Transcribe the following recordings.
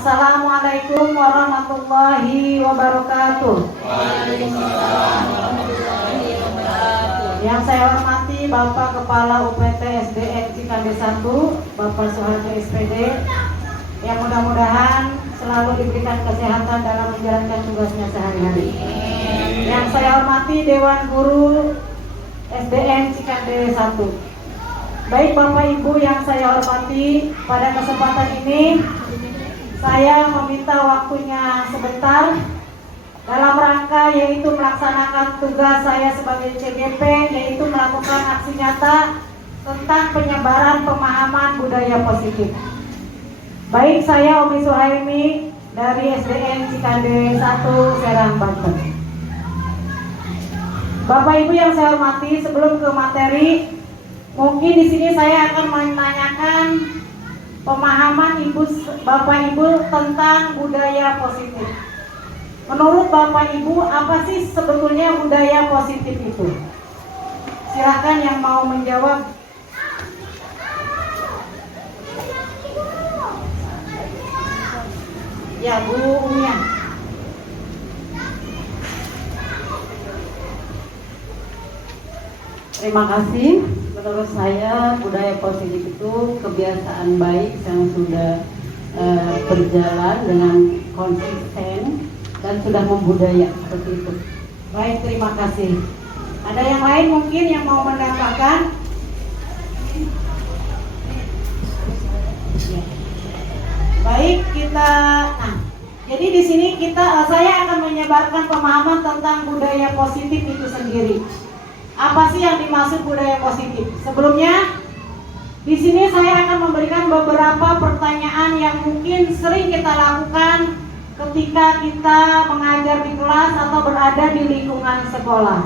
Assalamualaikum warahmatullahi wabarakatuh. Yang saya hormati Bapak Kepala UPT SDN Cikande 1, Bapak Soeharto SPD, yang mudah-mudahan selalu diberikan kesehatan dalam menjalankan tugasnya sehari-hari. Yang saya hormati Dewan Guru SDN Cikande 1. Baik Bapak Ibu yang saya hormati, pada kesempatan ini saya meminta waktunya sebentar dalam rangka yaitu melaksanakan tugas saya sebagai CGP, yaitu melakukan aksi nyata tentang penyebaran pemahaman budaya positif. Baik, saya Umi Suhaimi dari SDN Cikande 1 Serang, Banten. Bapak Ibu yang saya hormati, sebelum ke materi, mungkin di sini saya akan menanyakan pemahaman Bapak Ibu tentang budaya positif. Menurut Bapak Ibu, apa sih sebetulnya budaya positif itu? Silakan yang mau menjawab. Ya, Bu Umia. Terima kasih. Menurut saya budaya positif itu kebiasaan baik yang sudah berjalan dengan konsisten dan sudah membudaya, seperti itu. Baik, terima kasih. Ada yang lain mungkin yang mau menambahkan? Baik, jadi di sini saya akan menyebarkan pemahaman tentang budaya positif itu sendiri. Apa sih yang dimaksud budaya positif? Sebelumnya, di sini saya akan memberikan beberapa pertanyaan yang mungkin sering kita lakukan ketika kita mengajar di kelas atau berada di lingkungan sekolah.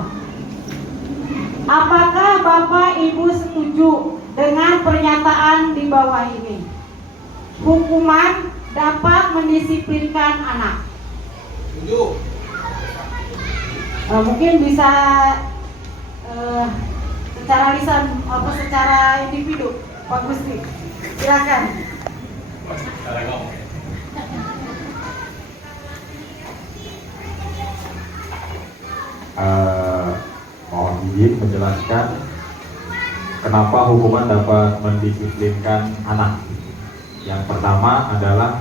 Apakah Bapak Ibu setuju dengan pernyataan di bawah ini? Hukuman dapat mendisiplinkan anak. Setuju. Mungkin bisa secara lisan atau secara individu, Pak Gusti. Silakan. Mohon izin menjelaskan kenapa hukuman dapat mendisiplinkan anak. Yang pertama adalah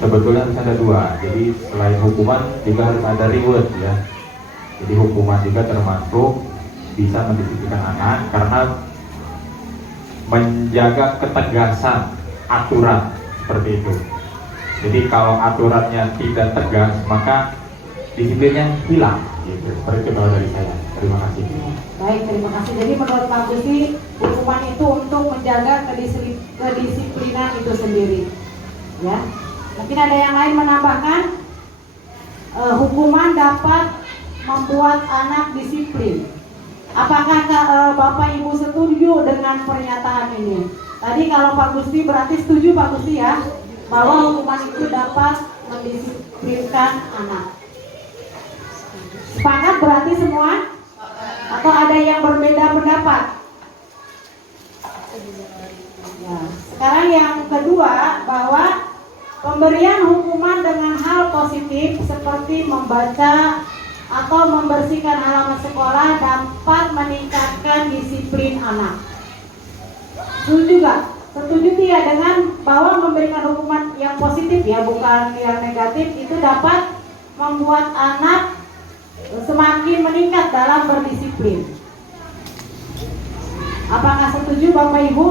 sebetulnya harus ada dua. Jadi selain hukuman juga harus ada reward ya. Jadi hukuman juga termasuk bisa mendisiplinkan anak karena menjaga ketegasan aturan seperti itu. Jadi kalau aturannya tidak tegas maka disiplinnya hilang. Gitu. Seperti itu kalau dari saya. Terima kasih. Baik, terima kasih. Jadi menurut Pak Gusti, hukuman itu untuk menjaga kedisiplinan itu sendiri. Ya. Mungkin ada yang lain menambahkan, hukuman dapat membuat anak disiplin. Apakah Bapak Ibu setuju dengan pernyataan ini? Tadi kalau Pak Gusti berarti setuju Pak Gusti ya, bahwa hukuman itu dapat mendisiplinkan anak. Sepakat berarti semua? Atau ada yang berbeda pendapat? Ya. Sekarang yang kedua, bahwa Pemberian hukuman dengan hal positif seperti membaca atau membersihkan halaman sekolah dapat meningkatkan disiplin anak. Setuju gak? Setuju tidak dengan bahwa memberikan hukuman yang positif ya, bukan yang negatif, itu dapat membuat anak semakin meningkat dalam berdisiplin. Apakah setuju Bapak Ibu?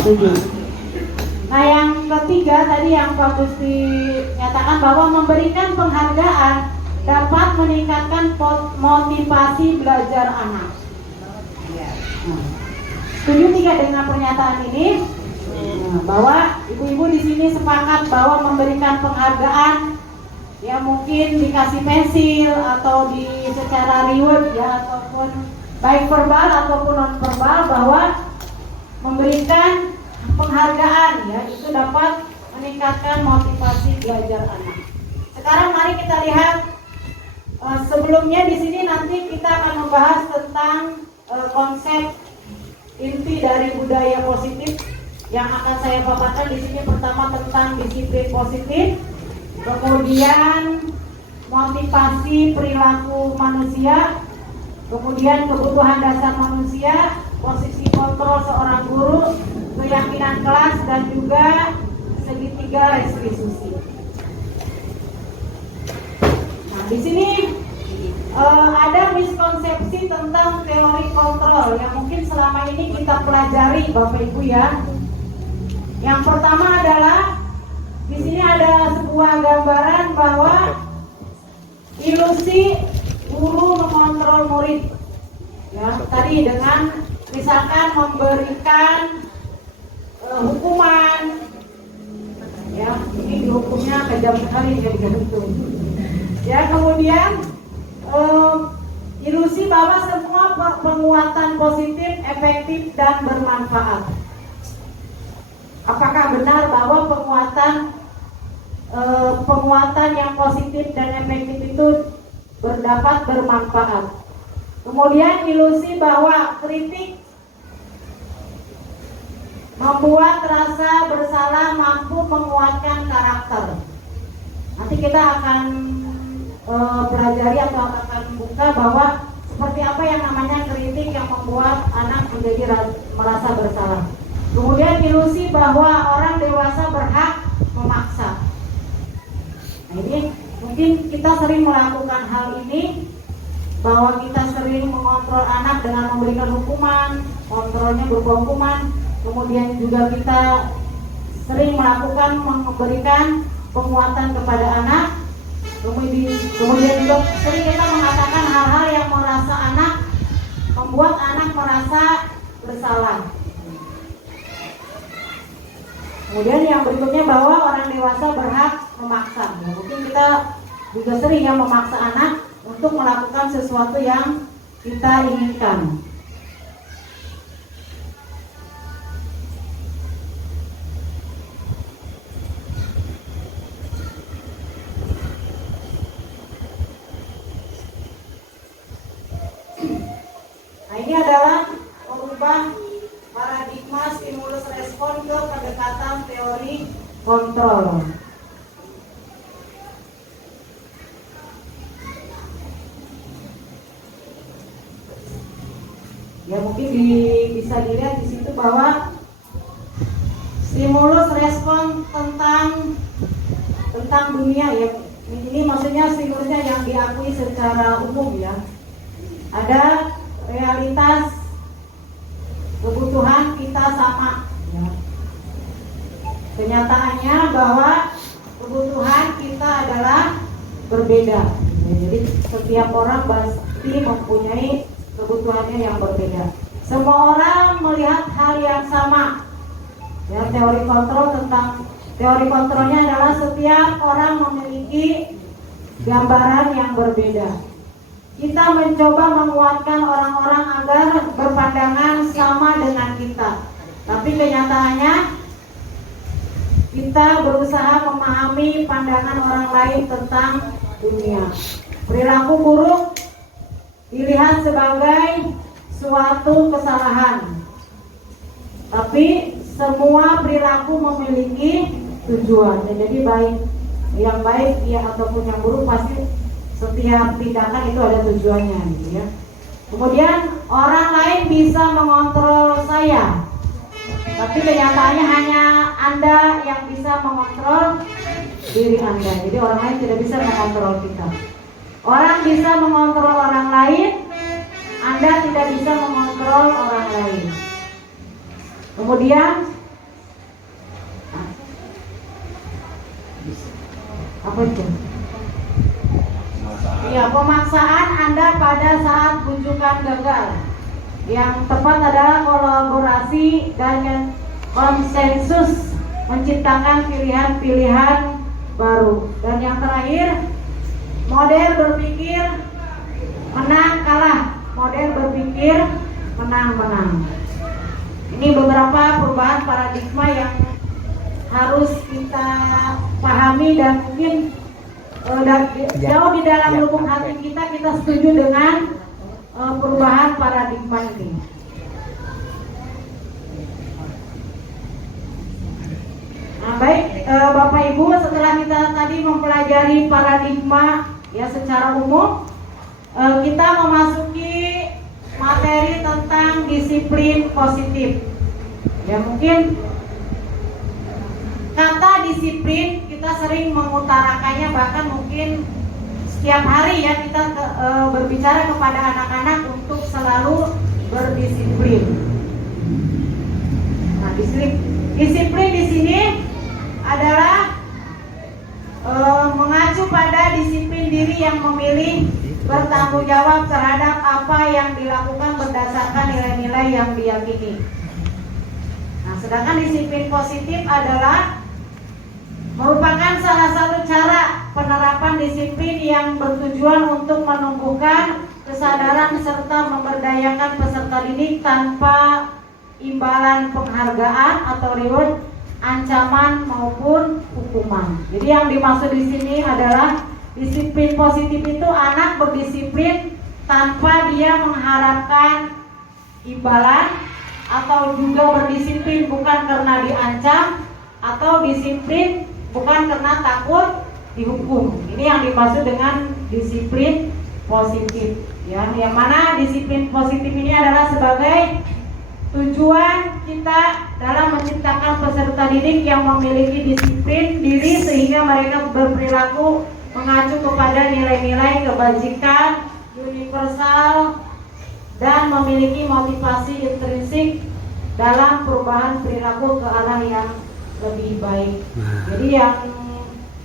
Setuju. Nah, yang ketiga tadi yang Pak Gusti nyatakan bahwa memberikan penghargaan dapat meningkatkan motivasi belajar anak. Setuju tidak dengan pernyataan ini? Bahwa ibu-ibu di sini sepakat bahwa memberikan penghargaan, ya mungkin dikasih pensil atau di secara reward ya, ataupun baik verbal ataupun non verbal, bahwa memberikan penghargaan ya itu dapat meningkatkan motivasi belajar anak. Sekarang mari kita lihat sebelumnya di sini nanti kita akan membahas tentang konsep inti dari budaya positif yang akan saya paparkan di sini. Pertama tentang disiplin positif, kemudian motivasi perilaku manusia, kemudian kebutuhan dasar manusia, posisi kontrol seorang guru, keyakinan kelas, dan juga segitiga restitusi. Nah, di sini ada miskonsepsi tentang teori kontrol yang mungkin selama ini kita pelajari Bapak Ibu ya. Yang pertama adalah di sini ada sebuah gambaran bahwa ilusi guru mengontrol murid. Ya, tadi dengan misalkan memberikan hukuman, ya ini dihukumnya kejam sekali ya gitu. Ya, kemudian ilusi bahwa semua penguatan positif, efektif dan bermanfaat. Apakah benar bahwa penguatan yang positif dan efektif itu dapat bermanfaat? Kemudian ilusi bahwa kritik membuat rasa bersalah mampu menguatkan karakter. Nanti kita akan pelajari atau akan buka bahwa seperti apa yang namanya kritik yang membuat anak menjadi merasa bersalah. Kemudian ilusi bahwa orang dewasa berhak memaksa. Nah, ini mungkin kita sering melakukan hal ini, bahwa kita sering mengontrol anak dengan memberikan hukuman, kontrolnya berupa hukuman. Kemudian juga kita sering memberikan penguatan kepada anak. Kemudian juga sering kita mengatakan hal-hal yang membuat anak merasa bersalah. Kemudian yang berikutnya bahwa orang dewasa berhak memaksa. Ya, mungkin kita juga sering ya memaksa anak untuk melakukan sesuatu yang kita inginkan. Nah, ini adalah mengubah paradigma stimulus respon ke pendekatan teori kontrol. Ya, mungkin bisa dilihat di situ bahwa stimulus respon tentang dunia ya. Ini maksudnya stimulusnya yang diakui secara umum ya. Ada realitas kebutuhan kita sama ya. Kenyataannya bahwa kebutuhan kita adalah berbeda ya, jadi setiap orang pasti mempunyai kebutuhannya yang berbeda. Semua orang melihat hal yang sama ya. Teori kontrolnya adalah setiap orang memiliki gambaran yang berbeda. Kita mencoba menguatkan orang-orang agar berpandangan sama dengan kita. Tapi kenyataannya kita berusaha memahami pandangan orang lain tentang dunia. Perilaku buruk dilihat sebagai suatu kesalahan. Tapi semua perilaku memiliki tujuan. Dan jadi baik yang baik ya ataupun yang buruk pasti setiap tindakan itu ada tujuannya gitu ya. Kemudian orang lain bisa mengontrol saya, tapi kenyataannya hanya Anda yang bisa mengontrol diri Anda. Jadi orang lain tidak bisa mengontrol kita. Orang bisa mengontrol orang lain, Anda tidak bisa mengontrol orang lain. Kemudian apa itu? Ya, pemaksaan Anda pada saat bujukan gagal. Yang tepat adalah kolaborasi dan konsensus menciptakan pilihan-pilihan baru. Dan yang terakhir, model berpikir menang kalah, model berpikir menang-menang. Ini beberapa perubahan paradigma yang harus kita pahami dan mungkin jauh di dalam lubuk hati kita setuju dengan perubahan paradigma ini. Nah, baik Bapak Ibu, setelah kita tadi mempelajari paradigma ya secara umum, kita memasuki materi tentang disiplin positif. Ya mungkin kata disiplin kita sering mengutarakannya, bahkan mungkin setiap hari ya kita berbicara kepada anak-anak untuk selalu berdisiplin. Nah, disiplin di sini adalah mengacu pada disiplin diri yang memilih bertanggung jawab terhadap apa yang dilakukan berdasarkan nilai-nilai yang diyakini. Nah, sedangkan disiplin positif adalah merupakan salah satu cara penerapan disiplin yang bertujuan untuk menumbuhkan kesadaran serta memberdayakan peserta didik tanpa imbalan penghargaan atau reward, ancaman maupun hukuman. Jadi yang dimaksud di sini adalah disiplin positif itu anak berdisiplin tanpa dia mengharapkan imbalan, atau juga berdisiplin bukan karena diancam, atau disiplin bukan karena takut dihukum. Ini yang dimaksud dengan disiplin positif ya. Yang mana disiplin positif ini adalah sebagai tujuan kita dalam menciptakan peserta didik yang memiliki disiplin diri sehingga mereka berperilaku mengacu kepada nilai-nilai kebajikan universal dan memiliki motivasi intrinsik dalam perubahan perilaku ke arah yang lebih baik. Jadi yang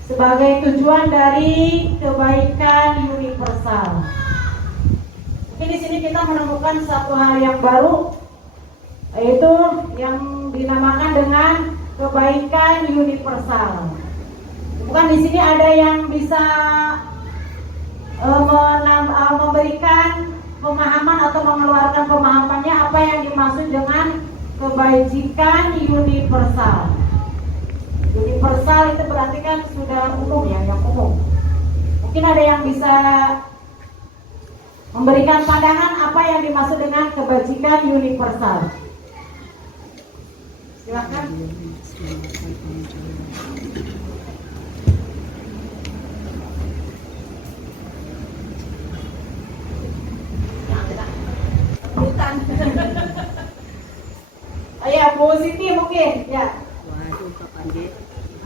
sebagai tujuan dari kebaikan universal. Mungkin di sini kita menemukan satu hal yang baru, yaitu yang dinamakan dengan kebaikan universal. Bukan di sini ada yang bisa memberikan pemahaman atau mengeluarkan pemahamannya apa yang dimaksud dengan kebajikan universal. Universal itu berarti kan sudah umum ya, yang umum. Mungkin ada yang bisa memberikan pandangan apa yang dimaksud dengan kebajikan universal. Silakan. Ya, Bu Siti mungkin ya. Waduh, kapan deh?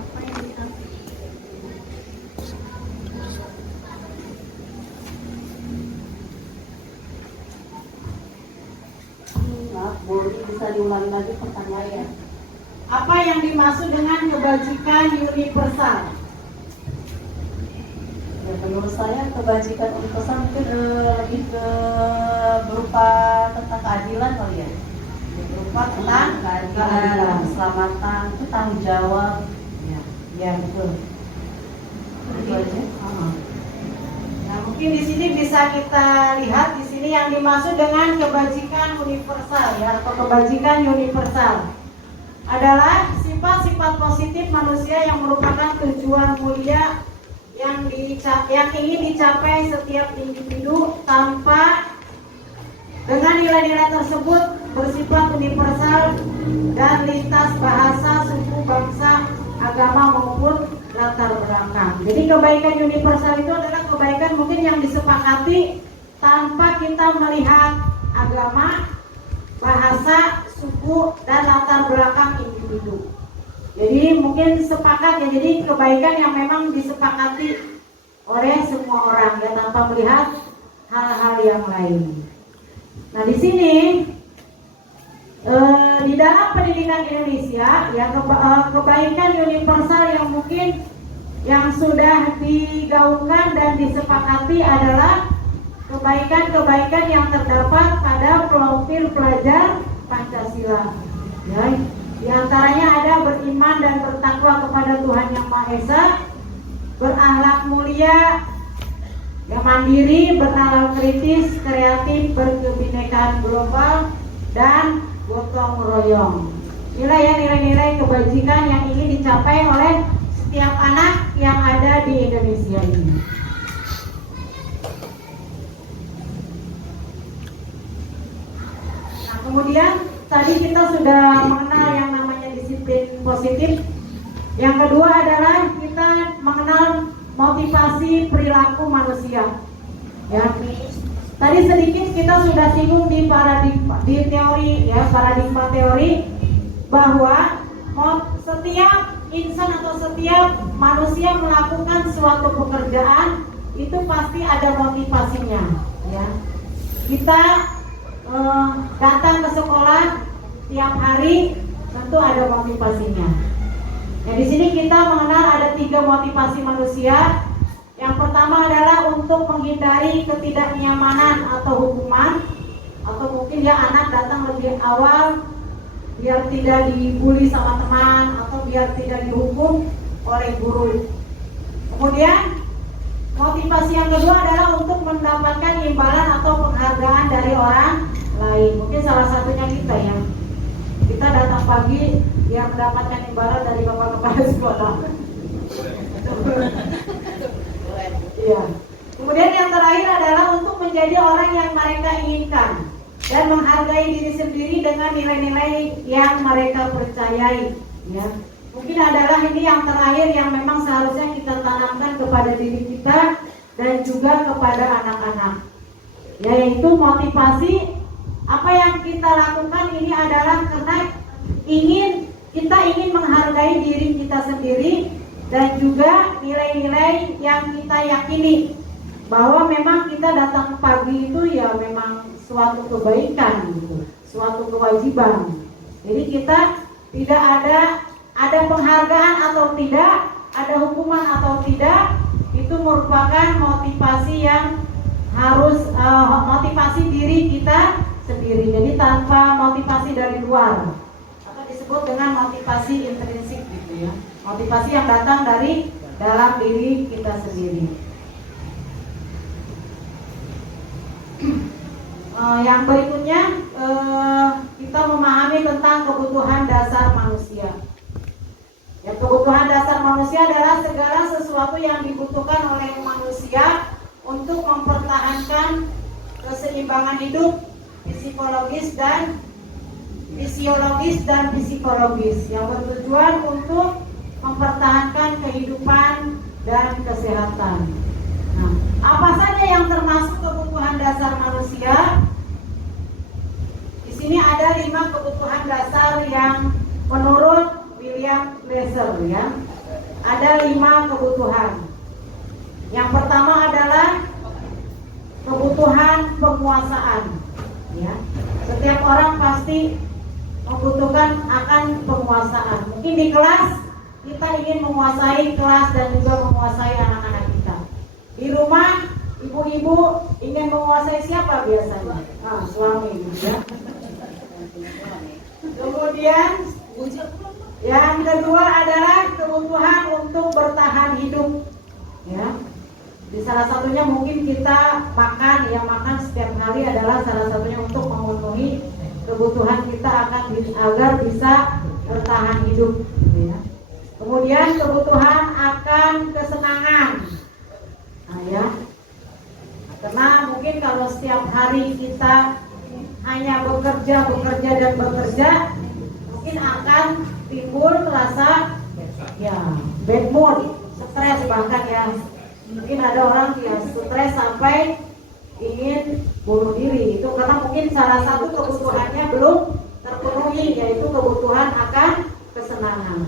Apa yang ditangkap? Maaf, boleh bisa diulangi lagi pertanyaannya? Apa yang dimaksud dengan kebajikan universal? Ya, menurut saya kebajikan universal mungkin lebih ke berupa tentang keadilan kali ya. Berupa tentang keadilan, keselamatan, itu tanggung jawab. Ya betul. Itu aja. Nah, mungkin di sini bisa kita lihat di sini yang dimaksud dengan kebajikan universal ya, atau kebajikan universal adalah sifat-sifat positif manusia yang merupakan tujuan mulia yang ingin dicapai setiap individu tanpa dengan nilai-nilai tersebut bersifat universal dan lintas bahasa, suku, bangsa, agama agama maupun latar belakang. Jadi kebaikan universal itu adalah kebaikan mungkin yang disepakati tanpa kita melihat agama, bahasa, suku, dan latar belakang individu. Jadi mungkin sepakat ya, jadi kebaikan yang memang disepakati oleh semua orang ya, tanpa melihat hal-hal yang lain. Nah di sini di dalam pendidikan Indonesia ya, kebaikan universal yang mungkin yang sudah digaungkan dan disepakati adalah kebaikan-kebaikan yang terdapat pada profil pelajar Pancasila. Ya, di antaranya ada beriman dan bertakwa kepada Tuhan Yang Maha Esa, berakhlak mulia, yang mandiri, bernalar kritis, kreatif, berkebinekaan global, dan gotong royong. Inilah ya nilai-nilai kebajikan yang ingin dicapai oleh setiap anak yang ada di Indonesia ini. Nah, kemudian tadi kita sudah mengenal yang namanya disiplin positif. Yang kedua adalah kita mengenal motivasi perilaku manusia. Ya. Tadi sedikit kita sudah singgung di teori ya, paradigma teori bahwa setiap insan atau setiap manusia melakukan suatu pekerjaan itu pasti ada motivasinya ya. Kita datang ke sekolah tiap hari tentu ada motivasinya. Nah, di sini kita mengenal ada 3 motivasi manusia. Yang pertama adalah untuk menghindari ketidaknyamanan atau hukuman, atau mungkin ya anak datang lebih awal biar tidak dibully sama teman atau biar tidak dihukum oleh guru. Kemudian motivasi yang kedua adalah untuk mendapatkan imbalan atau penghargaan dari orang lain. Mungkin salah satunya kita ya. Kita datang pagi biar mendapatkan imbalan dari bapak kepala sekolah. Iya. Kemudian yang terakhir adalah untuk menjadi orang yang mereka inginkan dan menghargai diri sendiri dengan nilai-nilai yang mereka percayai. Ya. Mungkin adalah ini yang terakhir yang memang seharusnya kita tanamkan kepada diri kita dan juga kepada anak-anak. Yaitu motivasi apa yang kita lakukan ini adalah karena kita ingin menghargai diri kita sendiri dan juga nilai-nilai yang kita yakini bahwa memang kita datang pagi itu ya memang suatu kebaikan gitu, suatu kewajiban. Jadi kita tidak ada penghargaan atau tidak, ada hukuman atau tidak, itu merupakan motivasi yang harus motivasi diri kita sendiri. Jadi tanpa motivasi dari luar, atau disebut dengan motivasi intrinsik gitu ya. Motivasi yang datang dari dalam diri kita sendiri. Yang berikutnya kita memahami tentang kebutuhan dasar manusia. Ya, kebutuhan dasar manusia adalah segala sesuatu yang dibutuhkan oleh manusia untuk mempertahankan keseimbangan hidup fisiologis dan psikologis yang bertujuan untuk mempertahankan kehidupan dan kesehatan. Nah, apa saja yang termasuk kebutuhan dasar manusia? Di sini ada 5 kebutuhan dasar yang menurut William Glasser ya. Ada 5 kebutuhan. Yang pertama adalah kebutuhan penguasaan. Ya, setiap orang pasti membutuhkan akan penguasaan. Mungkin di kelas kita ingin menguasai kelas dan juga menguasai anak-anak kita. Di rumah ibu-ibu ingin menguasai siapa biasanya? Suami ya. Kemudian yang kedua adalah kebutuhan untuk bertahan hidup. Ya. Di salah satunya mungkin kita makan, ya makan setiap hari adalah salah satunya untuk memenuhi kebutuhan kita agar bisa bertahan hidup. Ya. Kemudian kebutuhan akan kesenangan. Nah, ya. Karena mungkin kalau setiap hari kita hanya bekerja dan bekerja, mungkin akan timbul rasa ya bad mood, stres bahkan ya. Mungkin ada orang yang stres sampai ingin bunuh diri. Itu karena mungkin salah satu kebutuhannya belum terpenuhi, yaitu kebutuhan akan kesenangan.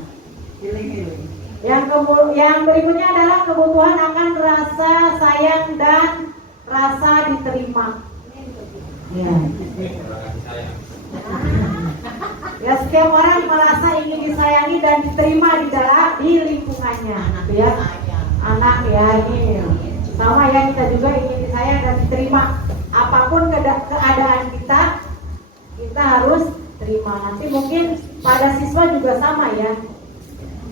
Yang berikutnya adalah kebutuhan akan rasa sayang dan rasa diterima. Ya. Ya, setiap orang merasa ingin disayangi dan diterima di lingkungannya, gitu ya. Anak ya ini sama ya, kita juga ingin disayang dan diterima. Apapun keadaan kita harus terima. Nanti mungkin pada siswa juga sama ya.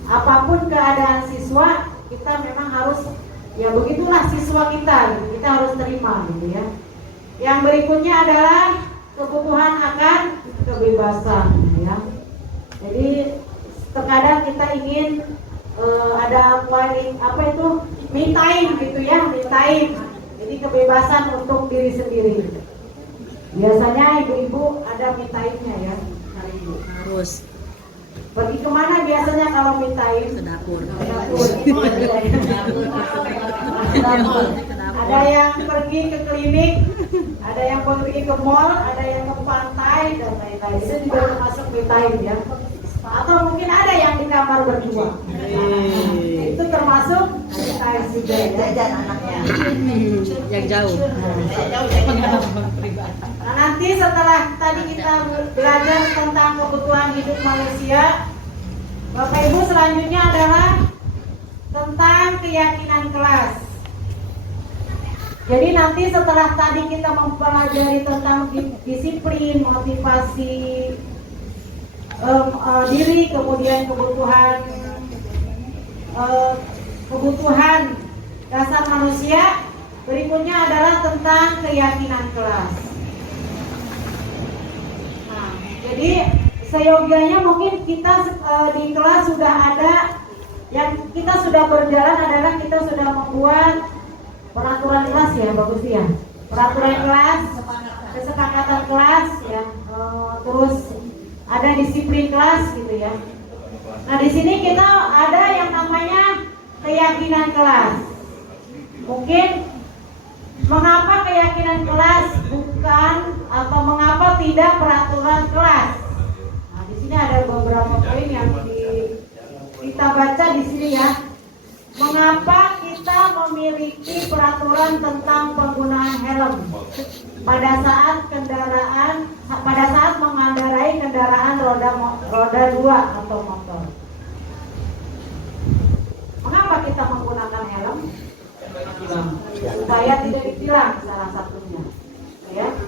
Apapun keadaan siswa, kita memang harus, ya begitulah siswa kita, gitu. Kita harus terima gitu ya. Yang berikutnya adalah kebutuhan akan kebebasan ya. Jadi terkadang kita ingin ada apa itu me time gitu ya, me time. Jadi kebebasan untuk diri sendiri. Biasanya ibu-ibu ada me time-nya ya. Harus Pergi kemana biasanya kalau me time? ke dapur. Dapur. Ada yang pergi ke klinik, ada yang pergi ke mall, ada yang ke pantai dan lain-lain. Itu juga termasuk me time ya. Atau mungkin ada yang di kamar berdua. Itu termasuk me time juga ya. Jajan anaknya. Yang jauh. Nah, nanti setelah tadi kita belajar tentang kebutuhan hidup manusia, Bapak Ibu, selanjutnya adalah tentang keyakinan kelas. Jadi nanti setelah tadi kita mempelajari tentang disiplin, motivasi diri, kemudian kebutuhan dasar manusia, berikutnya adalah tentang keyakinan kelas. Nah, jadi seyogianya mungkin kita di kelas sudah ada, yang kita sudah berjalan adalah kita sudah membuat peraturan kelas ya, bagus ya. Peraturan kelas, kesepakatan kelas ya, terus ada disiplin kelas gitu ya. Nah, di sini kita ada yang namanya keyakinan kelas. Mungkin mengapa keyakinan kelas bukan atau mengapa tidak peraturan kelas? Nah, di sini ada beberapa poin yang kita baca di sini ya. Mengapa kita memiliki peraturan tentang penggunaan helm pada saat mengendarai kendaraan roda 2 atau motor? Mengapa kita menggunakan helm? Supaya tidak ditilang, salah satunya ya.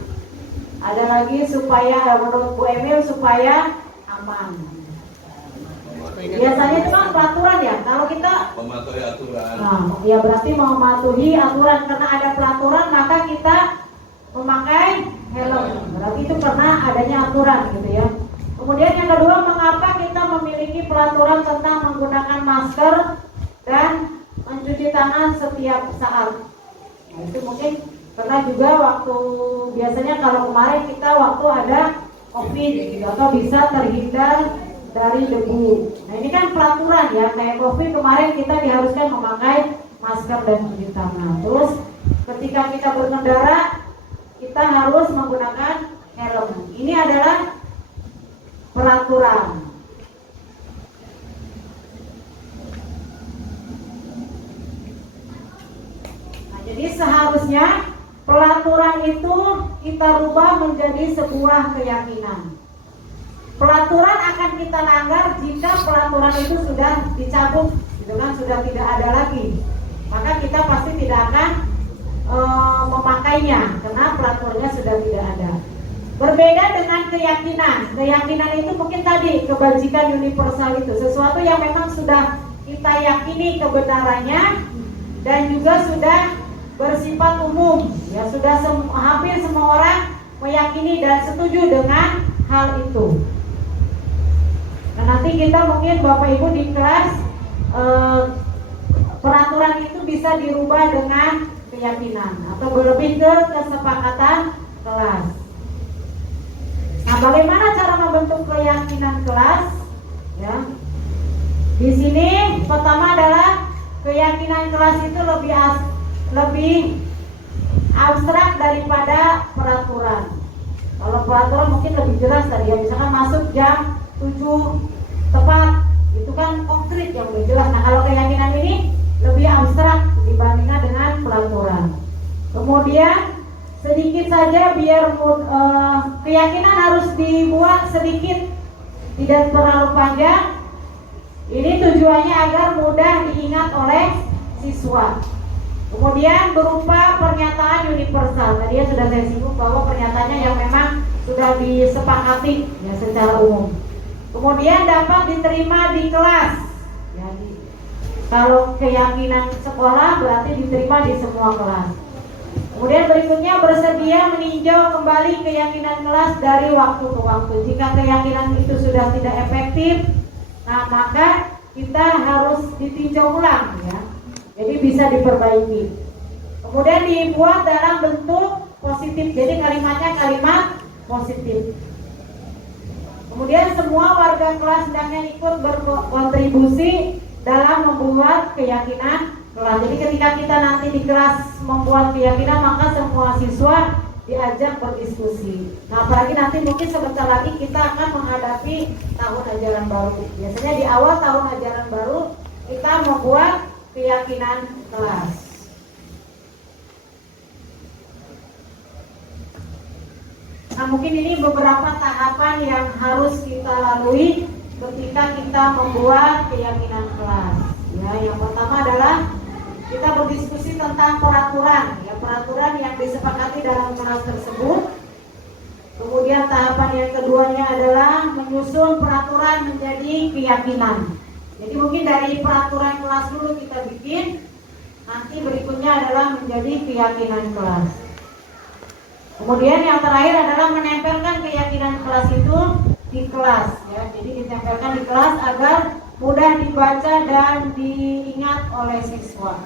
Ada lagi supaya, menurut Bu Emil, supaya aman. Biasanya itu kan peraturan ya. Kalau kita mematuhi aturan. Nah, ya berarti mematuhi aturan. Karena ada peraturan maka kita memakai helm. Berarti itu karena adanya aturan gitu ya. Kemudian yang kedua, mengapa kita memiliki peraturan tentang menggunakan masker dan mencuci tangan setiap saat? Nah, itu mungkin karena juga waktu biasanya kalau kemarin kita waktu ada COVID gitu, atau bisa terhindar dari debu. Nah, ini kan peraturan ya, kayak COVID kemarin kita diharuskan memakai masker dan cuci tangan. Terus ketika kita berkendara kita harus menggunakan helm. Ini adalah peraturan. Nah, jadi seharusnya peraturan itu kita rubah menjadi sebuah keyakinan. Peraturan akan kita langgar jika peraturan itu sudah dicabut, gitu kan, sudah tidak ada lagi. Maka kita pasti tidak akan memakainya karena peraturannya sudah tidak ada. Berbeda dengan keyakinan. Keyakinan itu mungkin tadi kebajikan universal, itu sesuatu yang memang sudah kita yakini kebenarannya dan juga sudah bersifat umum. Ya, sudah hampir semua orang meyakini dan setuju dengan hal itu. Nah, nanti kita mungkin Bapak Ibu di kelas peraturan itu bisa dirubah dengan keyakinan atau lebih ke kesepakatan kelas. Nah, bagaimana cara membentuk keyakinan kelas? Ya, di sini pertama adalah keyakinan kelas itu lebih abstrak daripada peraturan. Kalau peraturan mungkin lebih jelas tadi ya, misalkan masuk jam 7 tepat, itu kan konkret yang lebih jelas. Nah kalau keyakinan ini lebih abstrak dibandingkan dengan peraturan. Kemudian sedikit saja biar keyakinan harus dibuat sedikit, tidak terlalu panjang. Ini tujuannya agar mudah diingat oleh siswa. Kemudian berupa pernyataan universal. Tadi ya sudah saya singgung bahwa pernyataannya yang memang sudah disepakati ya secara umum. Kemudian dapat diterima di kelas. Jadi kalau keyakinan sekolah berarti diterima di semua kelas. Kemudian berikutnya bersedia meninjau kembali keyakinan kelas dari waktu ke waktu. Jika keyakinan itu sudah tidak efektif, nah maka kita harus ditinjau ulang ya. Jadi bisa diperbaiki. Kemudian dibuat dalam bentuk positif. Jadi kalimatnya kalimat positif. Kemudian semua warga kelas hendaknya ikut berkontribusi dalam membuat keyakinan kelas. Jadi ketika kita nanti di kelas membuat keyakinan, maka semua siswa diajak berdiskusi. Nah apalagi nanti mungkin sebentar lagi kita akan menghadapi tahun ajaran baru. Biasanya di awal tahun ajaran baru kita membuat keyakinan kelas. Nah mungkin ini beberapa tahapan yang harus kita lalui ketika kita membuat keyakinan kelas. Ya, yang pertama adalah kita berdiskusi tentang peraturan, ya peraturan yang disepakati dalam kelas tersebut. Kemudian tahapan yang keduanya adalah menyusun peraturan menjadi keyakinan. Jadi mungkin dari peraturan kelas dulu kita bikin, nanti berikutnya adalah menjadi keyakinan kelas. Kemudian yang terakhir adalah menempelkan keyakinan kelas itu di kelas, ya. Jadi ditempelkan di kelas agar mudah dibaca dan diingat oleh siswa.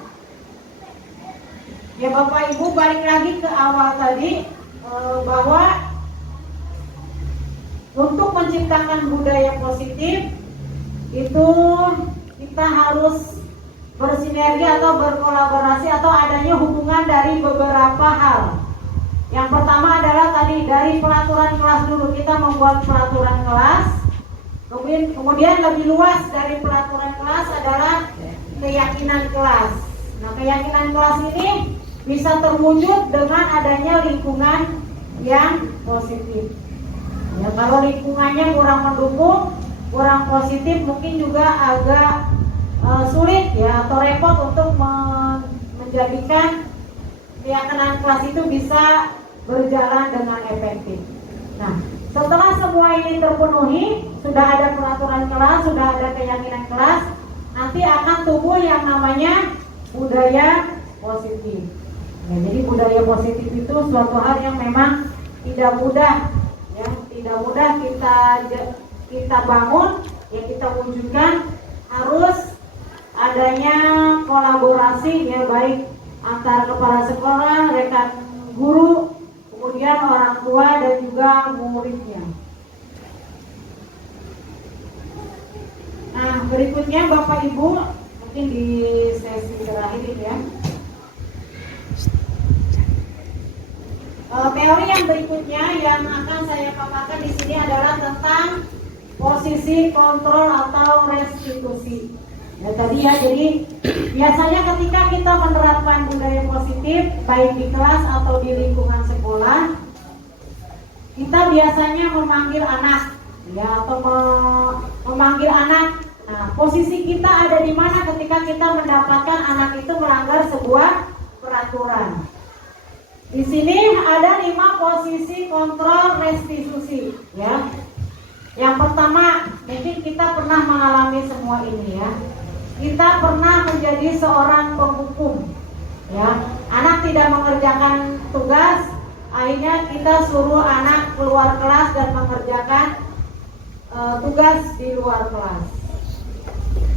Ya Bapak Ibu, balik lagi ke awal tadi bahwa untuk menciptakan budaya positif itu kita harus bersinergi atau berkolaborasi atau adanya hubungan dari beberapa hal. Yang pertama adalah tadi dari peraturan kelas dulu, kita membuat peraturan kelas. Kemudian lebih luas dari peraturan kelas adalah keyakinan kelas. Nah keyakinan kelas ini bisa terwujud dengan adanya lingkungan yang positif. Ya, kalau lingkungannya kurang mendukung, kurang positif, mungkin juga agak sulit ya atau repot untuk menjadikan keyakinan kelas itu bisa berjalan dengan efektif. Nah, setelah semua ini terpenuhi, sudah ada peraturan kelas, sudah ada keyakinan kelas, nanti akan tumbuh yang namanya budaya positif. Ya, jadi budaya positif itu suatu hal yang memang tidak mudah, ya, tidak mudah kita bangun, ya kita wujudkan. Harus adanya kolaborasi ya baik antara kepala sekolah, rekan guru, kemudian orang tua dan juga muridnya. Nah berikutnya Bapak Ibu, mungkin di sesi terakhir ini ya. Teori yang berikutnya yang akan saya paparkan di sini adalah tentang posisi kontrol atau restitusi. Ya tadi ya, jadi biasanya ketika kita menerapkan budaya positif baik di kelas atau di lingkungan sekolah, kita biasanya memanggil anak, ya atau memanggil anak. Nah, posisi kita ada di mana ketika kita mendapatkan anak itu melanggar sebuah peraturan. Di sini ada 5 posisi kontrol restitusi, ya. Yang pertama, mungkin kita pernah mengalami semua ini ya. Kita pernah menjadi seorang penghukum, ya. Anak tidak mengerjakan tugas, akhirnya kita suruh anak keluar kelas dan mengerjakan tugas di luar kelas,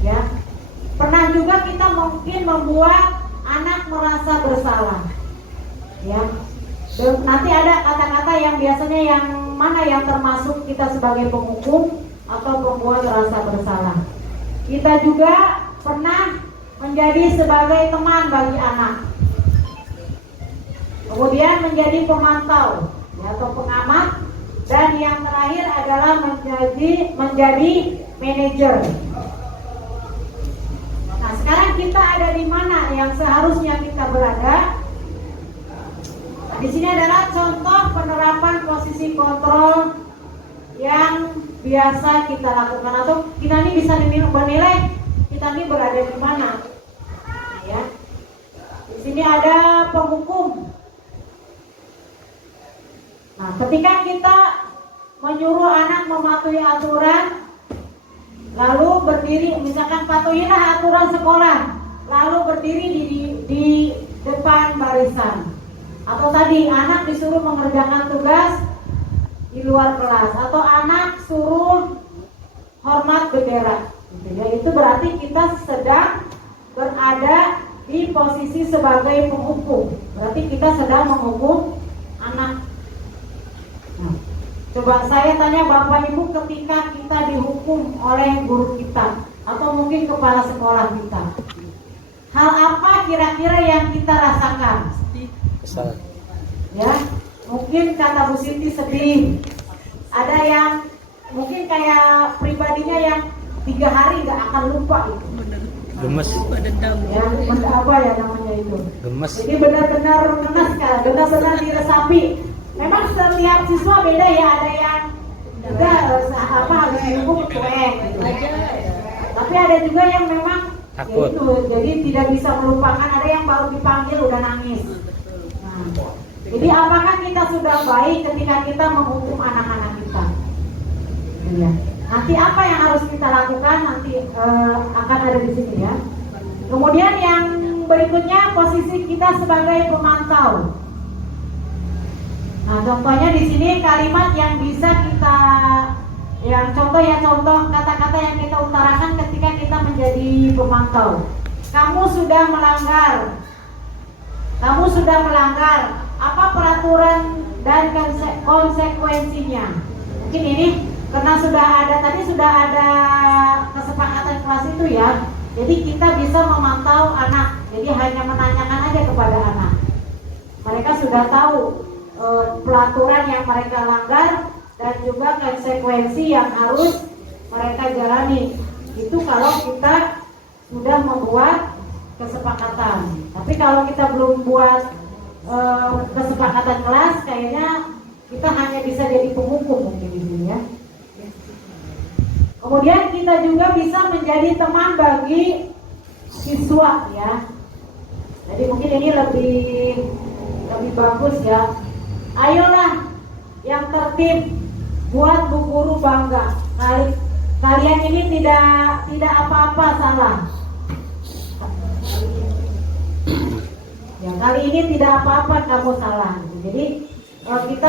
ya. Pernah juga kita mungkin membuat anak merasa bersalah, ya. Nanti ada kata-kata yang biasanya yang mana yang termasuk kita sebagai penghukum atau pembuat rasa bersalah. Kita juga pernah menjadi sebagai teman bagi anak. Kemudian menjadi pemantau ya, atau pengamat, dan yang terakhir adalah menjadi manajer. Nah, sekarang kita ada di mana yang seharusnya kita berada? Nah, di sini adalah contoh penerapan posisi kontrol yang biasa kita lakukan, atau kita ini bisa menilai kita ini berada di mana. Nah, ya. Di sini ada penghukum. Nah, ketika kita menyuruh anak mematuhi aturan, lalu berdiri, misalkan patuhilah aturan sekolah, lalu berdiri di depan barisan. Atau tadi anak disuruh mengerjakan tugas di luar kelas, atau anak suruh hormat bendera. Gitu ya. Itu berarti kita sedang berada di posisi sebagai penghukum. Berarti kita sedang menghukum anak. Nah, coba saya tanya Bapak Ibu, ketika kita dihukum oleh guru kita atau mungkin kepala sekolah kita, hal apa kira-kira yang kita rasakan? Kesal. Ya, mungkin kata Bu Siti sedih. Ada yang mungkin kayak pribadinya yang 3 hari nggak akan lupa itu. Gemes. Ya, apa ya namanya itu? Gemes. Jadi benar-benar ngenes kan, benar-benar diresapi. Memang setiap siswa beda ya, ada yang juga harus dihukum cuek gitu. Tapi ada juga yang memang Takut. ya itu, jadi tidak bisa melupakan. Ada yang baru dipanggil udah nangis. Nah, jadi apakah kita sudah baik ketika kita menghukum anak-anak kita? Ya. Nanti apa yang harus kita lakukan nanti akan ada di sini ya. Kemudian yang berikutnya posisi kita sebagai pemantau. Nah, contohnya di sini kalimat yang bisa kita, yang contoh kata-kata yang kita utarakan ketika kita menjadi pemantau. Kamu sudah melanggar. Apa peraturan dan konsekuensinya? Mungkin ini karena sudah ada kesepakatan kelas itu ya. Jadi kita bisa memantau anak. Jadi hanya menanyakan aja kepada anak. Mereka sudah tahu pelaturan yang mereka langgar dan juga konsekuensi yang harus mereka jalani. Itu kalau kita sudah membuat kesepakatan. Tapi kalau kita belum buat kesepakatan kelas, kayaknya kita hanya bisa jadi penghukum mungkin di sini ya. Kemudian kita juga bisa menjadi teman bagi siswa ya. Jadi mungkin ini lebih bagus ya. Ayolah yang tertib, buat Bu Guru bangga. Kalian ini tidak apa-apa salah. Ya, kali ini tidak apa-apa kamu salah. Jadi kita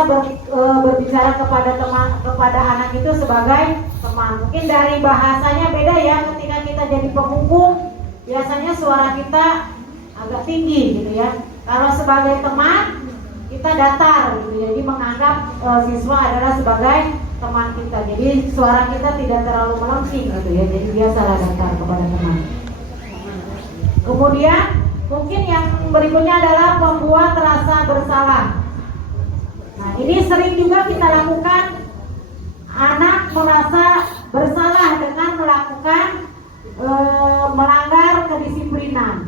berbicara kepada anak itu sebagai teman. Mungkin dari bahasanya beda ya. Ketika kita jadi penghukum, biasanya suara kita agak tinggi gitu ya. Kalau sebagai teman, kita datar gitu, jadi menganggap siswa adalah sebagai teman kita. Jadi suara kita tidak terlalu melengking gitu ya. Jadi biasalah datar kepada teman. Kemudian mungkin yang berikutnya adalah membuat rasa bersalah. Nah, ini sering juga kita lakukan. Anak merasa bersalah dengan melakukan melanggar kedisiplinan.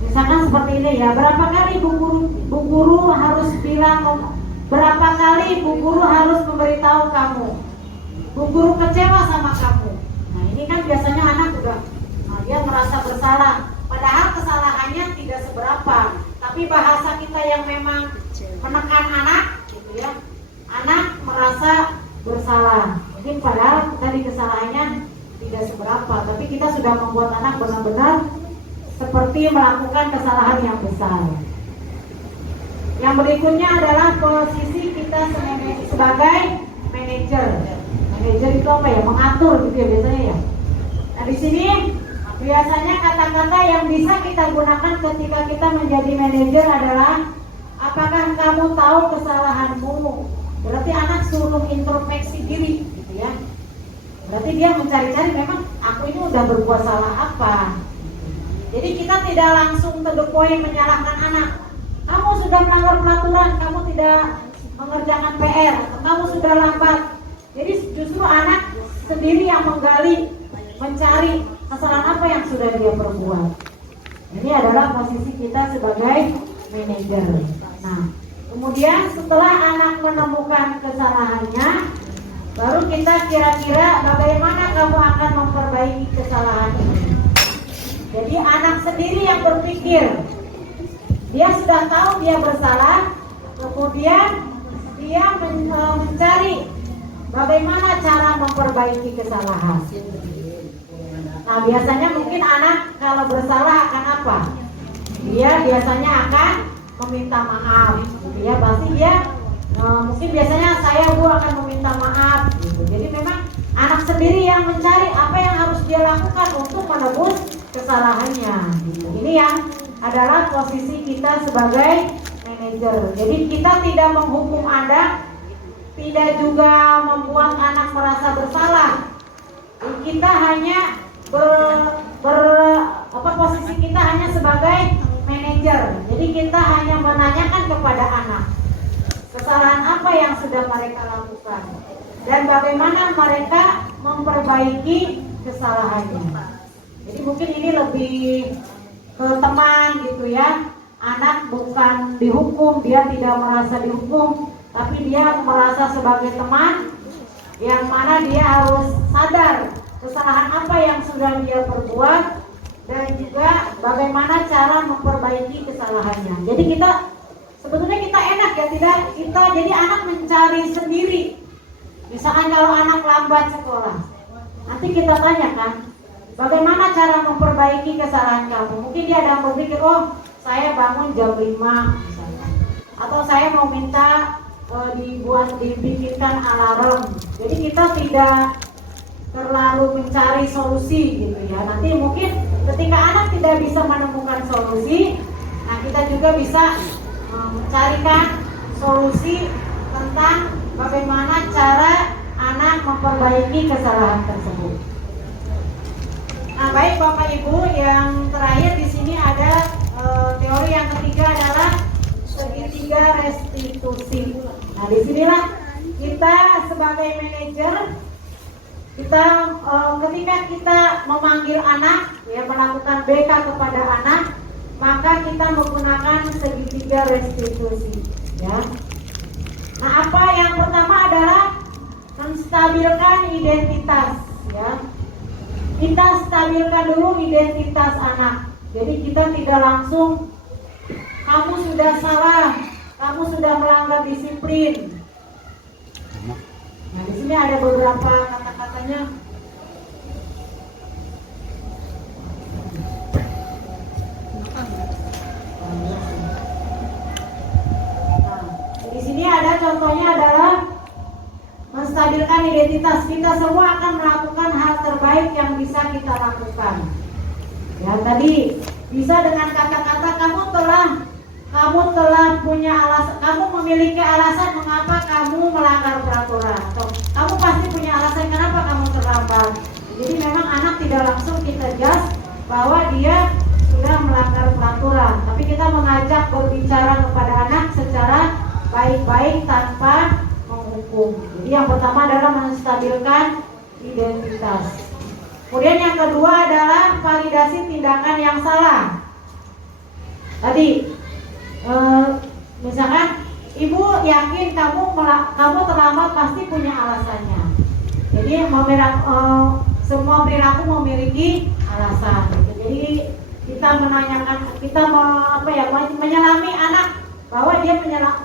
Misalkan seperti ini ya, berapa kali Bu Guru harus bilang, berapa kali Bu Guru harus memberitahu kamu, Bu Guru kecewa sama kamu. Nah, ini kan biasanya anak dia merasa bersalah, padahal kesalahannya tidak seberapa, tapi bahasa kita yang memang menekan anak gitu ya. Anak merasa bersalah, mungkin padahal tadi kesalahannya tidak seberapa, tapi kita sudah membuat anak benar-benar seperti melakukan kesalahan yang besar. Yang berikutnya adalah posisi kita sebagai manajer. Manajer itu apa ya? Mengatur gitu ya biasanya ya. Nah, di sini biasanya kata-kata yang bisa kita gunakan ketika kita menjadi manajer adalah, apakah kamu tahu kesalahanmu? Berarti anak suruh introspeksi diri gitu ya. Berarti dia mencari-cari, memang aku ini udah berbuat salah apa. Jadi kita tidak langsung to the point menyalahkan anak. Kamu sudah melanggar peraturan, kamu tidak mengerjakan PR, kamu sudah lambat. Jadi justru anak sendiri yang menggali, mencari kesalahan apa yang sudah dia perbuat. Ini adalah posisi kita sebagai manajer. Nah, kemudian setelah anak menemukan kesalahannya, baru kita kira-kira bagaimana kamu akan memperbaiki kesalahan ini. Jadi anak sendiri yang berpikir, dia sudah tahu dia bersalah, kemudian dia mencari bagaimana cara memperbaiki kesalahan. Nah, biasanya mungkin anak kalau bersalah akan apa? Dia biasanya akan meminta maaf. Ya pasti dia mungkin biasanya saya Bu akan meminta maaf. Gitu. Jadi memang anak sendiri yang mencari apa yang harus dia lakukan untuk menebus kesalahannya. Gitu. Ini yang adalah posisi kita sebagai manajer. Jadi kita tidak menghukum anak, tidak juga membuat anak merasa bersalah. Kita hanya posisi kita hanya sebagai manajer. Jadi kita hanya menanyakan kepada anak kesalahan apa yang sudah mereka lakukan dan bagaimana mereka memperbaiki kesalahannya. Jadi mungkin ini lebih ke teman gitu ya. Anak bukan dihukum, dia tidak merasa dihukum, tapi dia merasa sebagai teman yang mana dia harus sadar kesalahan apa yang sudah dia perbuat dan juga bagaimana cara memperbaiki kesalahannya. Jadi kita sebetulnya kita enak ya, tidak kita jadi anak mencari sendiri. Misalkan kalau anak lambat sekolah, nanti kita tanyakan bagaimana cara memperbaiki kesalahan kamu. Mungkin dia ada berpikir, oh saya bangun jam 5 misalnya, atau saya mau minta dibikinkan alarm. Jadi kita tidak terlalu mencari solusi gitu ya. Nanti mungkin ketika anak tidak bisa menemukan solusi, nah kita juga bisa mencarikan solusi tentang bagaimana cara anak memperbaiki kesalahan tersebut. Nah, baik Bapak Ibu, yang terakhir di sini ada teori yang ketiga adalah segitiga restitusi. Nah, disinilah kita sebagai manajer, kita ketika kita memanggil anak, ya melakukan BK kepada anak, maka kita menggunakan segitiga restitusi. Ya. Nah, apa yang pertama adalah menstabilkan identitas. Ya. Kita stabilkan dulu identitas anak. Jadi kita tidak langsung kamu sudah salah, kamu sudah melanggar disiplin. Nah, di sini ada beberapa kata-katanya. Nah, di sini ada contohnya adalah menstabilkan identitas. Kita semua akan melakukan hal terbaik yang bisa kita lakukan. Ya, tadi bisa dengan kata-kata kamu telah punya alasan, kamu memiliki alasan mengapa kamu melanggar peraturan, atau kamu pasti punya alasan kenapa kamu terlambat. Jadi memang anak tidak langsung kita judge bahwa dia sudah melanggar peraturan, tapi kita mengajak berbicara kepada anak secara baik-baik tanpa menghukum. Jadi yang pertama adalah menstabilkan identitas. Kemudian yang kedua adalah validasi tindakan yang salah. Tadi misalkan ibu yakin kamu terlambat pasti punya alasannya. Jadi semua perilaku memiliki alasan. Jadi kita menanyakan, kita menyelami anak bahwa dia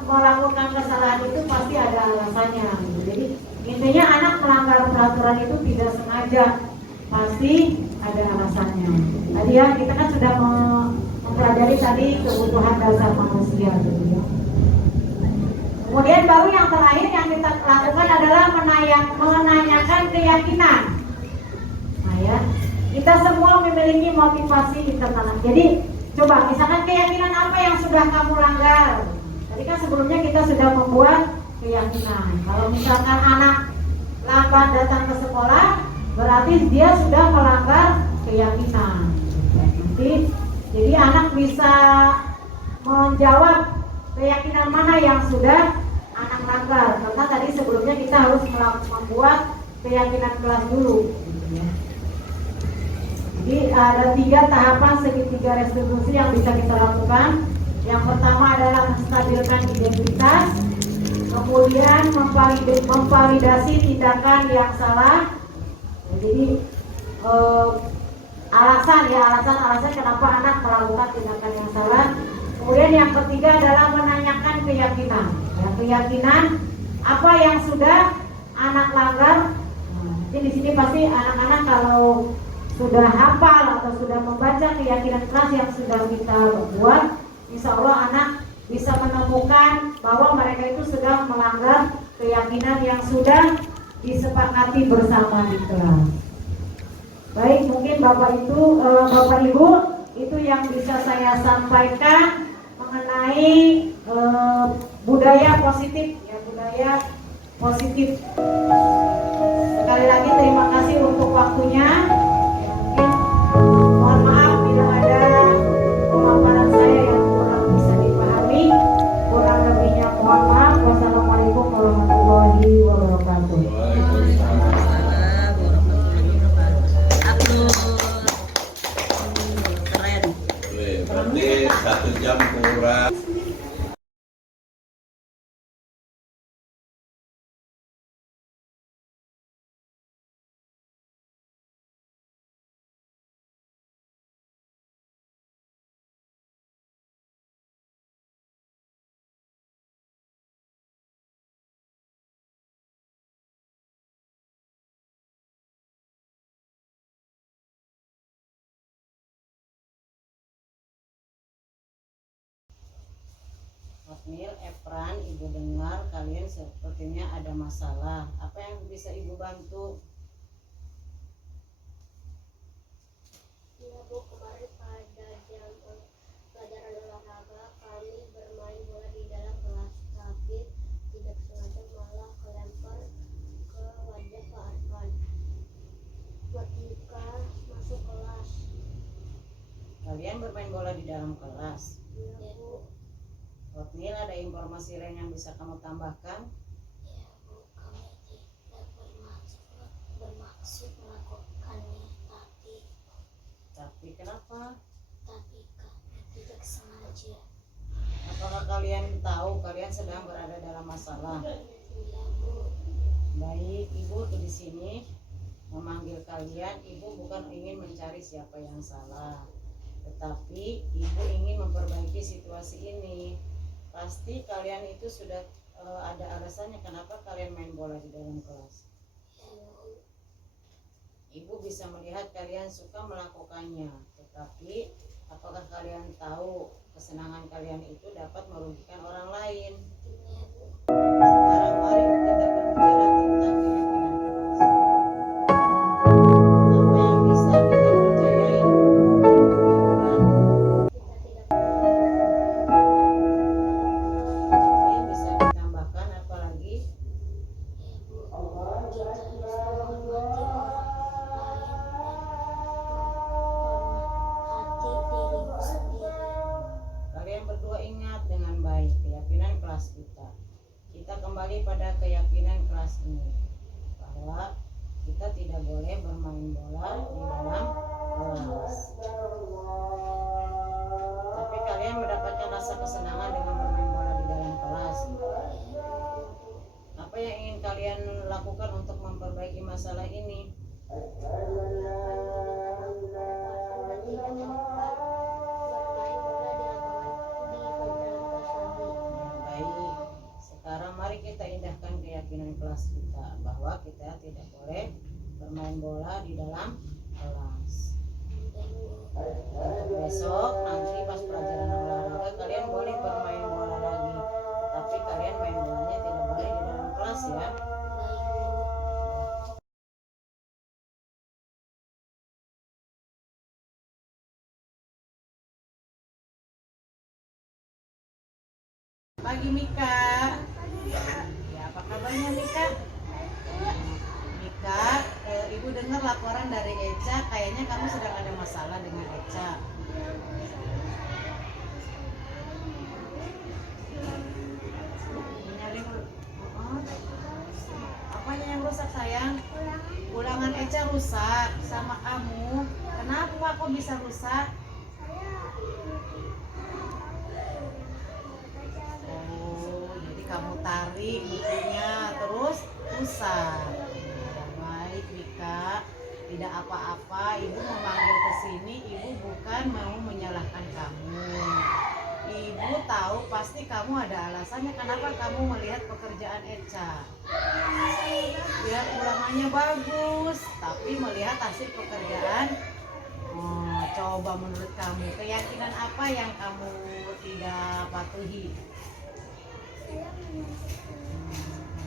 melakukan kesalahan itu pasti ada alasannya. Jadi intinya anak melanggar peraturan itu tidak sengaja, pasti ada alasannya. Tadi ya kita kan sudah mempelajari tadi kebutuhan dasar manusia gitu ya. Kemudian baru yang terakhir yang kita lakukan adalah menanyakan keyakinan. Nah ya, kita semua memiliki motivasi internal. Jadi coba misalkan keyakinan apa yang sudah kamu langgar. Tadi kan sebelumnya kita sudah membuat keyakinan. Kalau misalkan anak lambat datang ke sekolah, berarti dia sudah melanggar keyakinan. Nanti jadi anak bisa menjawab keyakinan mana yang sudah anak langgar. Karena tadi sebelumnya kita harus membuat keyakinan kelas dulu. Jadi ada 3 tahapan segitiga restitusi yang bisa kita lakukan. Yang pertama adalah menstabilkan identitas, kemudian memvalidasi tindakan yang salah. Jadi alasan kenapa anak melakukan tindakan yang salah. Kemudian yang ketiga adalah menanyakan keyakinan. Ya, keyakinan apa yang sudah anak langgar. Jadi di sini pasti anak-anak kalau sudah hafal atau sudah membaca keyakinan kelas yang sudah kita buat, insya Allah anak bisa menemukan bahwa mereka itu sedang melanggar keyakinan yang sudah disepakati bersama di kelas. Baik, mungkin Bapak Ibu itu yang bisa saya sampaikan mengenai budaya positif, ya, budaya positif. Sekali lagi terima kasih untuk waktunya. Mohon maaf bila ada pemaparan saya yang kurang bisa dipahami. Kurang lebihnya mohon maaf. Wassalamualaikum warahmatullahi wabarakatuh. Berarti 1 jam kurang. Hotmail, Epran, Ibu dengar kalian sepertinya ada masalah. Apa yang bisa Ibu bantu? Iya Bu, kemarin pada jam pelajaran olahraga kami bermain bola di dalam kelas, tapi tidak sengaja malah kelempar ke wajah Pak Arfan ketika masuk kelas. Kalian bermain bola di dalam kelas. Iya Bu. Hotmail, ada informasi lain yang bisa kamu tambahkan? Iya Bu, kami tidak bermaksud melakukannya, Tapi kenapa? tapi kami tidak sengaja. Apakah kalian tahu kalian sedang berada dalam masalah? Iya Bu. Baik, Ibu di sini memanggil kalian. Ibu bukan ingin mencari siapa yang salah, tetapi Ibu ingin memperbaiki situasi ini. Pasti kalian itu sudah ada alasannya kenapa kalian main bola di dalam kelas. Ibu bisa melihat kalian suka melakukannya, tetapi apakah kalian tahu kesenangan kalian itu dapat merugikan orang lain? Sekarang mari kita berbicara tentang keyakinan keras. Apa yang bisa kita percayai? Ini bisa ditambahkan apa lagi? Kalian berdua ingat dengan baik keyakinan kelas kita. Kita kembali pada keyakinan kelas ini, bahwa kita tidak boleh bermain bola di dalam kelas. Tapi kalian mendapatkan rasa kesenangan dengan bermain bola di dalam kelas. Apa yang ingin kalian lakukan untuk memperbaiki masalah ini? Baik, sekarang mari kita indahkan keyakinan kelas kita bahwa kita tidak boleh bermain bola di dalam kelas. Untuk besok nanti pas pelajaran olahraga kalian boleh bermain bola lagi, tapi kalian main bolanya tidak boleh di dalam kelas ya. Pagi Mika. Ya, apa kabarnya Mika? Mika, Ibu dengar laporan dari Eca, kayaknya kamu sedang ada masalah dengan Eca. Menyalin, apanya yang rusak sayang? Ulangan Eca rusak sama kamu. Kenapa kok bisa rusak? Oh, jadi kamu tarik bukunya terus rusak. Baik Mika, tidak apa-apa. Ibu memanggil ke sini, ibu bukan mau menyalahkan kamu. Ibu tahu pasti kamu ada alasannya kenapa kamu melihat pekerjaan Eca. Biar ulangannya bagus, tapi melihat hasil pekerjaan. Coba menurut kamu, keyakinan apa yang kamu tidak patuhi?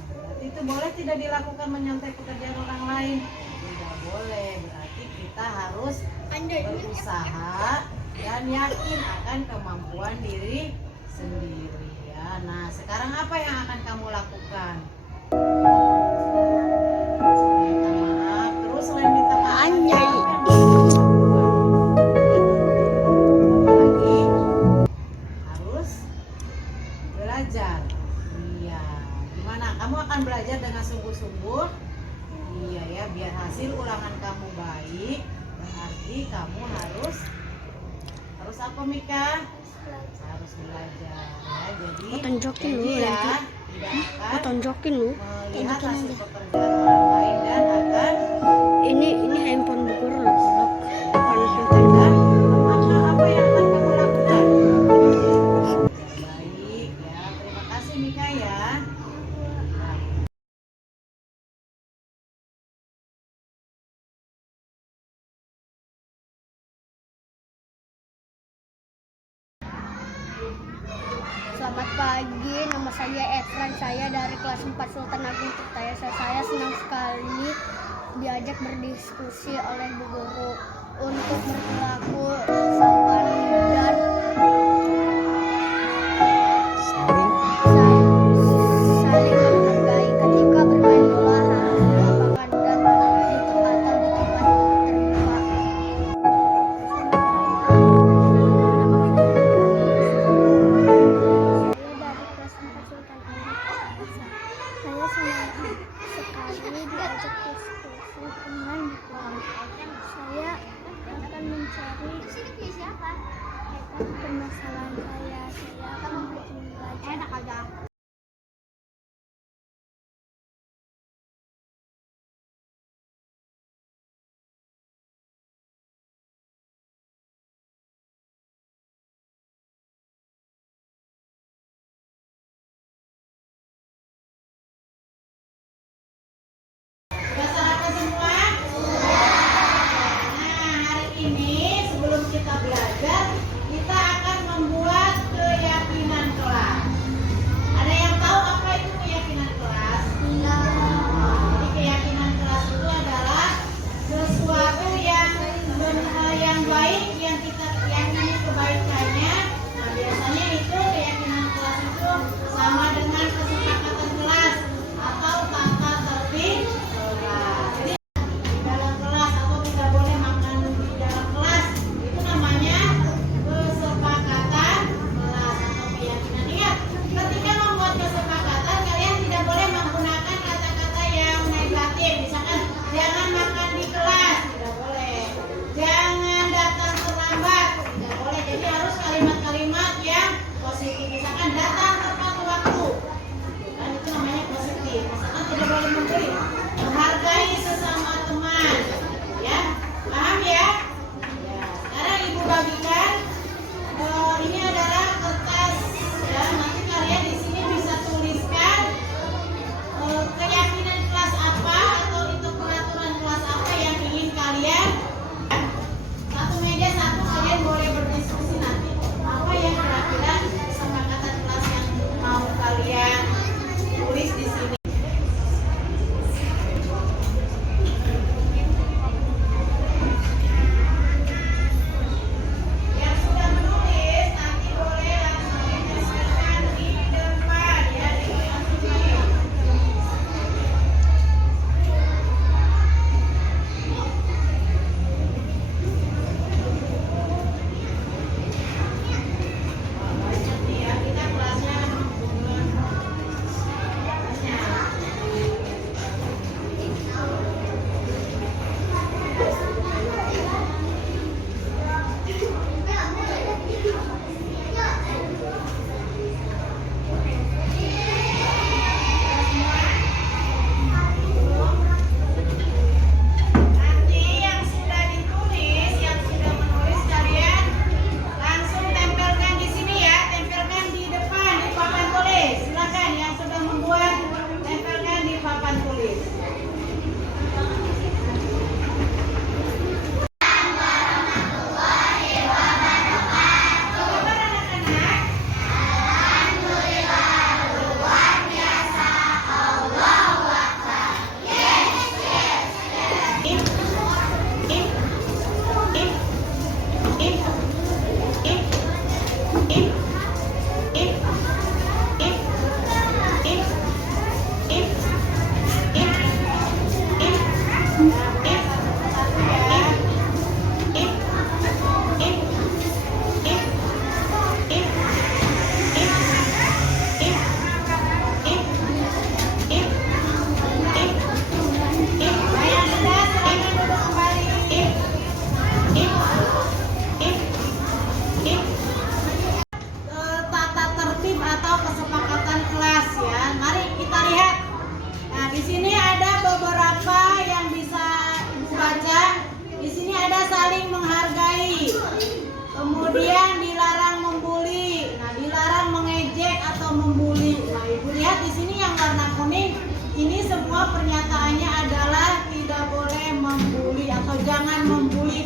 Berarti itu boleh tidak dilakukan menyontek pekerjaan orang lain? Tidak boleh, berarti kita harus berusaha dan yakin akan kemampuan diri sendiri ya. Nah, sekarang apa yang akan kamu lakukan? Minta maaf, terus selain minta maaf lagi harus belajar. Iya, gimana? Kamu akan belajar dengan sungguh-sungguh. Iya ya, biar hasil ulangan kamu baik, berarti kamu harus apa Mika? Harus belajar ya. Jadi tonjokin lu ya, nanti. tidak akan Tonjokin lu. melihat hasil pekerjaan orang lain dan akan Ini handphone bu guru loh. dan apa yang akan kamu lakukan? Baik ya, terima kasih Mika ya. Selamat pagi, nama saya Efran. Saya dari kelas 4 Sultan Agung Tirtaya. Saya senang sekali diajak berdiskusi oleh Bu Guru untuk berperilaku sopan dan saling menghargai ketika bermain bola harus di lapangan dan di tempat atau di tempat terbuka. Saya senang sekali diajak diskusi dengan saya akan mencari permasalahan saya akan belajar. Sudah sarapan semua? Nah, hari ini sebelum kita belajar, kita akan membuat keyakinan kelas. Ada yang tahu apa itu keyakinan kelas? Jadi keyakinan kelas itu adalah sesuatu yang baik yang kita yakini kebaikannya. Nah, biasanya itu keyakinan kelas itu sama dengan kesepakatan kelas atau tata tertib kelas. Jadi di dalam kelas atau tidak boleh makan di dalam kelas itu namanya kesepakatan kelas atau keyakinan. Ingat, ketika membuat kesepakatan kalian tidak boleh menggunakan kata-kata yang negatif. Misalkan jangan makan di kelas, tidak boleh. Jangan datang terlambat, tidak boleh. Jadi harus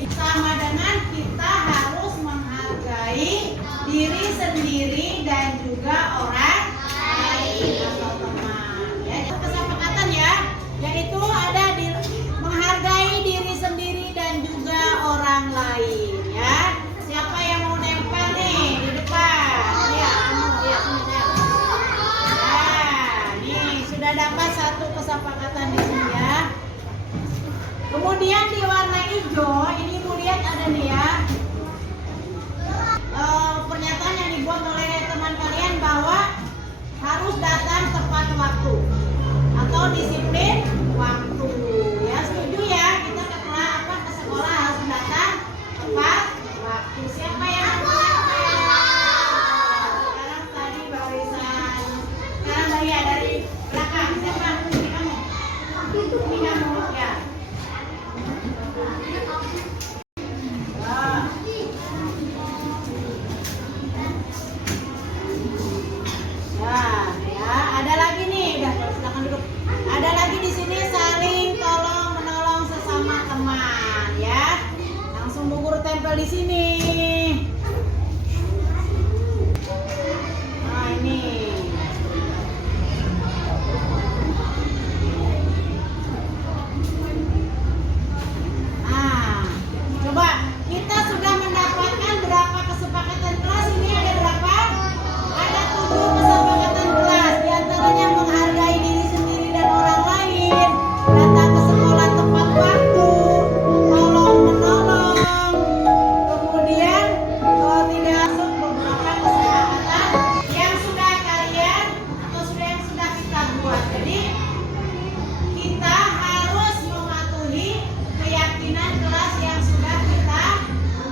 Sama dengan kita harus menghargai diri sendiri dan juga orang lain atau teman. Ya, itu kesepakatan ya, yaitu ada menghargai diri sendiri dan juga orang lain. Ya, siapa yang mau nempel nih di depan? Ya, kamu, ya, ya. Nih sudah dapat satu kesepakatan di sini ya. Kemudian di warna hijau ini Bu lihat ada nih ya pernyataan yang dibuat oleh teman kalian bahwa harus datang tepat waktu atau disiplin waktu. Ya setuju ya, kita ke sekolah harus datang tepat waktu. Siapa yang sekarang tadi barisan, sekarang dari belakang siapa? Kamu? Ini kamu ya. Ada lagi nih, udah silakan duduk. Ada lagi di sini saling tolong menolong sesama teman, ya. Langsung Bu Guru tempel di sini. Nah ini. Nah, coba kita sudah mendapatkan berapa kesepakatan kelas ini? Ada berapa? Ada 7 kesepakatan kelas. Di antaranya menghargai diri sendiri dan orang lain, datang ke sekolah tepat waktu, tolong menolong. Kemudian tidak beberapa kesepakatan yang sudah kalian atau yang sudah kita buat. Jadi kita harus mematuhi keyakinan kelas yang sudah kita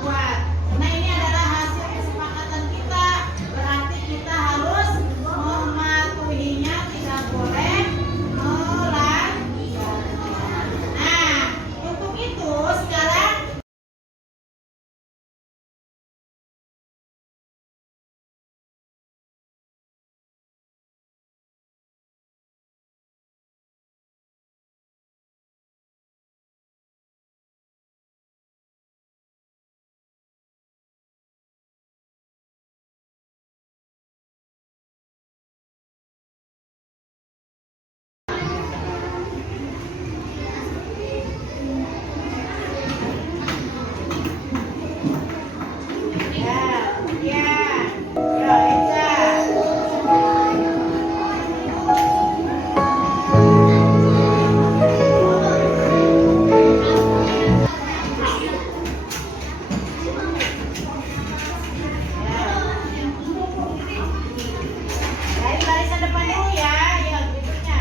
buat. Karena ini adalah hasil kesepakatan kita, berarti kita harus mematuhinya, tidak boleh melanggar. Nah, untuk itu sekarang dari barisan depan dulu ya. Ya, berikutnya.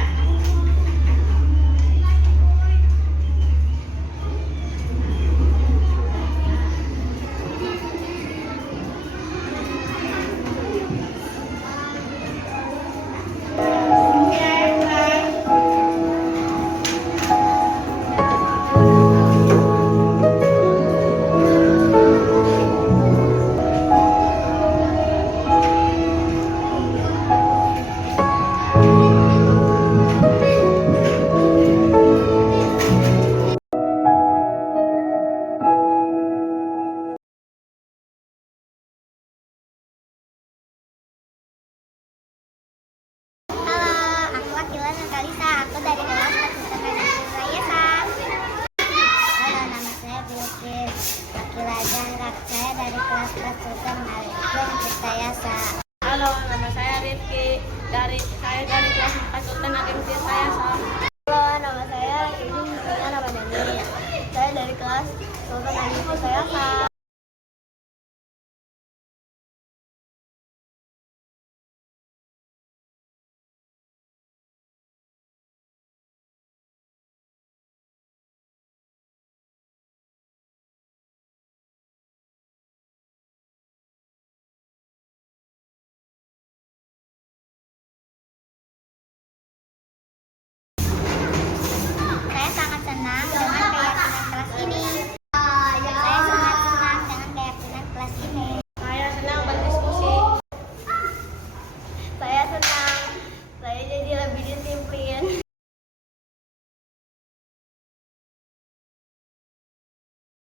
Halo, aku Akila Natalisa. Aku dari kelas Fakultas Rekayasa. Halo, nama saya Bilkis Akila dan saya dari kelas Fakultas Rekayasa. Halo, nama saya Rifki. Saya dari kelas Fakultas Rekayasa. Halo, nama saya Ramadhani. Saya dari kelas Fakultas Rekayasa.